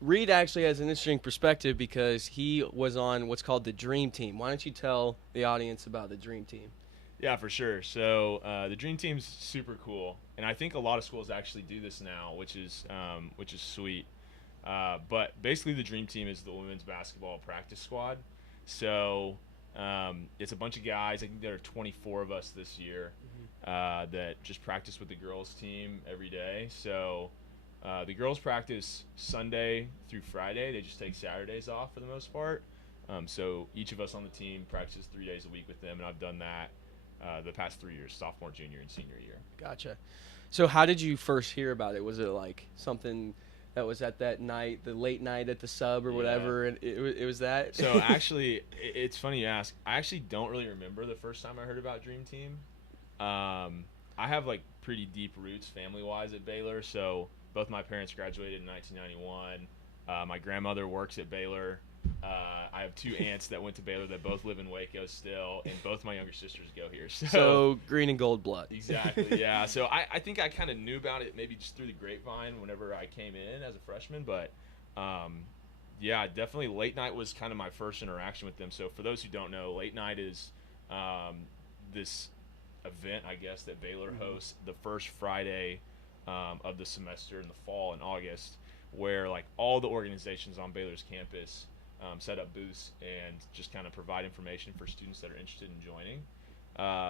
Reed actually has an interesting perspective because he was on what's called the Dream Team. Why don't you tell the audience about the Dream Team? Yeah, for sure. So the Dream Team's super cool, and I think a lot of schools actually do this now, which is sweet. But basically, the Dream Team is the women's basketball practice squad. So it's a bunch of guys. I think there are 24 of us this year that just practice with the girls' team every day. So the girls practice Sunday through Friday. They just take Saturdays off for the most part. So each of us on the team practices 3 days a week with them, and I've done that the past 3 years, sophomore, junior, and senior year. Gotcha. So how did you first hear about it? Was it like something that was at that night, the late night at the sub or Yeah. whatever, and it was that? So actually, it's funny you ask. I actually don't really remember the first time I heard about Dream Team. I have like pretty deep roots family-wise at Baylor. So both my parents graduated in 1991. My grandmother works at Baylor. I have two aunts that went to Baylor that both live in Waco still, and both my younger sisters go here. So green and gold blood. Exactly, yeah. So I think I kind of knew about it maybe just through the grapevine whenever I came in as a freshman, but yeah, definitely late night was kind of my first interaction with them. So for those who don't know, late night is this event, I guess, that Baylor hosts the first Friday of the semester in the fall in August, where like all the organizations on Baylor's campus set up booths and just kind of provide information for students that are interested in joining.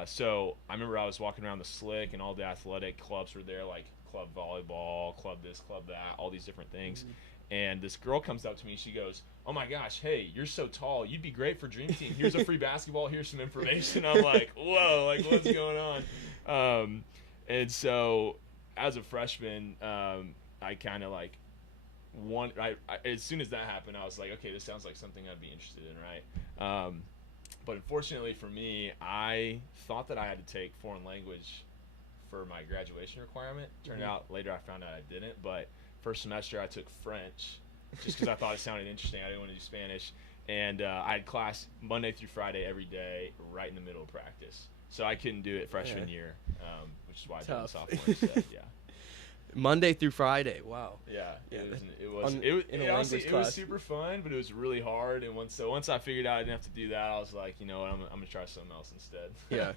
So I remember I was walking around the Slick and all the athletic clubs were there, like club volleyball, club this, club that, all these different things. And this girl comes up to me. She goes, "Oh my gosh, hey, you're so tall. You'd be great for Dream Team. Here's a free basketball. Here's some information." I'm like, "Whoa, like what's going on?" And so as a freshman, I kind of like as soon as that happened, I was like, okay, this sounds like something I'd be interested in, right? But unfortunately for me, I thought that I had to take foreign language for my graduation requirement. Turned out later I found out I didn't, but first semester I took French just because I thought it sounded interesting. I didn't want to do Spanish. And I had class Monday through Friday every day right in the middle of practice. So I couldn't do it freshman year, which is why I did it sophomore instead, yeah. Monday through Friday. Wow. Yeah, Yeah, it was super fun, but it was really hard. And once I figured out I didn't have to do that, I was like, you know what, I'm gonna try something else instead. Yeah,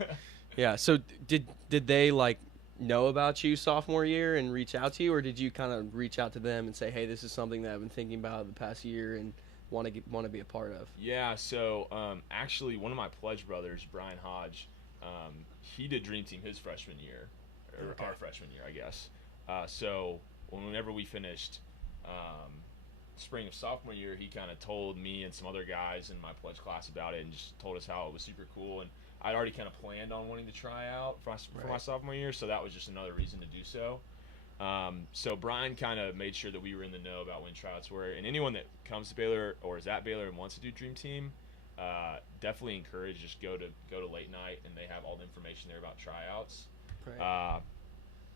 yeah. So did they like know about you sophomore year and reach out to you, or did you kind of reach out to them and say, hey, this is something that I've been thinking about the past year and want to be a part of? Yeah. So actually, one of my pledge brothers, Brian Hodge, he did Dream Team his freshman year, or our freshman year, I guess. So whenever we finished spring of sophomore year, he kind of told me and some other guys in my pledge class about it and just told us how it was super cool. And I'd already kind of planned on wanting to try out for my sophomore year, so that was just another reason to do so. So Brian kind of made sure that we were in the know about when tryouts were. And anyone that comes to Baylor or is at Baylor and wants to do Dream Team, definitely encourage just go to late night, and they have all the information there about tryouts. Right.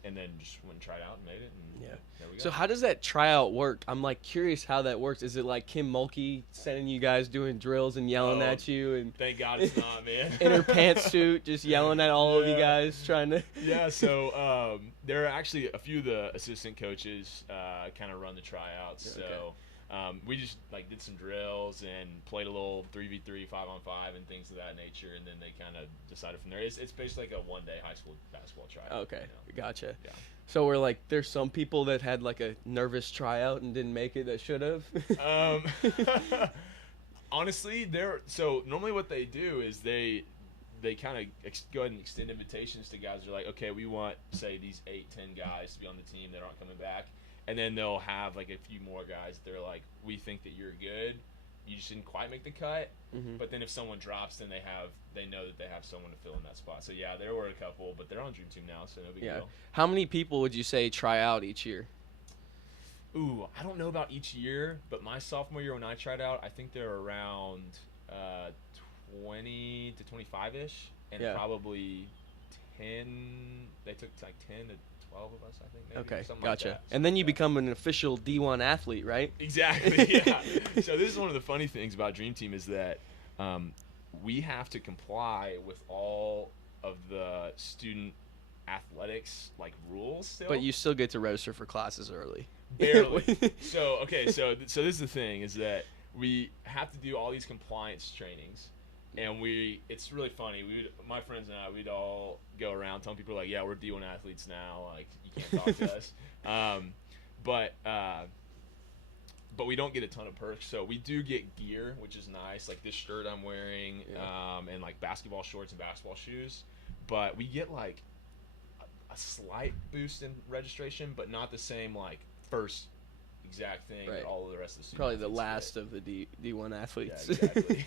And then just went and tried out and made it, and there we go. So how does that tryout work? I'm like curious how that works. Is it like Kim Mulkey sending you guys doing drills and yelling at you, and thank God it's not, man. in her pantsuit, just yelling at all of you guys, trying to? Yeah. So there are actually a few of the assistant coaches kind of run the tryouts. Okay. So we just like did some drills and played a little 3v3, 5-on-5, and things of that nature, and then they kind of decided from there. It's basically like a one-day high school basketball tryout. Okay, Yeah. gotcha. So we're like, there's some people that had like a nervous tryout and didn't make it that should have. Honestly, so normally what they do is they kind of go ahead and extend invitations to guys. They're like, okay, we want, say, these 8-10 guys to be on the team that aren't coming back. And then they'll have like a few more guys. They're like, we think that you're good. You just didn't quite make the cut. But then if someone drops, then they know that they have someone to fill in that spot. So yeah, there were a couple, but they're on Dream Team now, so no big deal. How many people would you say try out each year? Ooh, I don't know about each year, but my sophomore year when I tried out, I think there were around 20 to 25-ish, and probably 10. They took like 10 to 12 of us, I think. Maybe, okay, something gotcha. Like that, and then you become an official D1 athlete, right? Exactly, yeah. So this is one of the funny things about Dream Team is that we have to comply with all of the student athletics like rules still. But you still get to register for classes early. Barely. So this is the thing is that we have to do all these compliance trainings, and it's really funny. My friends and I, we'd all go around telling people like, yeah, we're D1 athletes now. Like, you can't talk to us. But we don't get a ton of perks. So we do get gear, which is nice, like this shirt I'm wearing, and like basketball shorts and basketball shoes. But we get like a slight boost in registration, but not the same like first exact thing that all of the rest of the probably the athletes last get. of the D1 athletes. Yeah, exactly.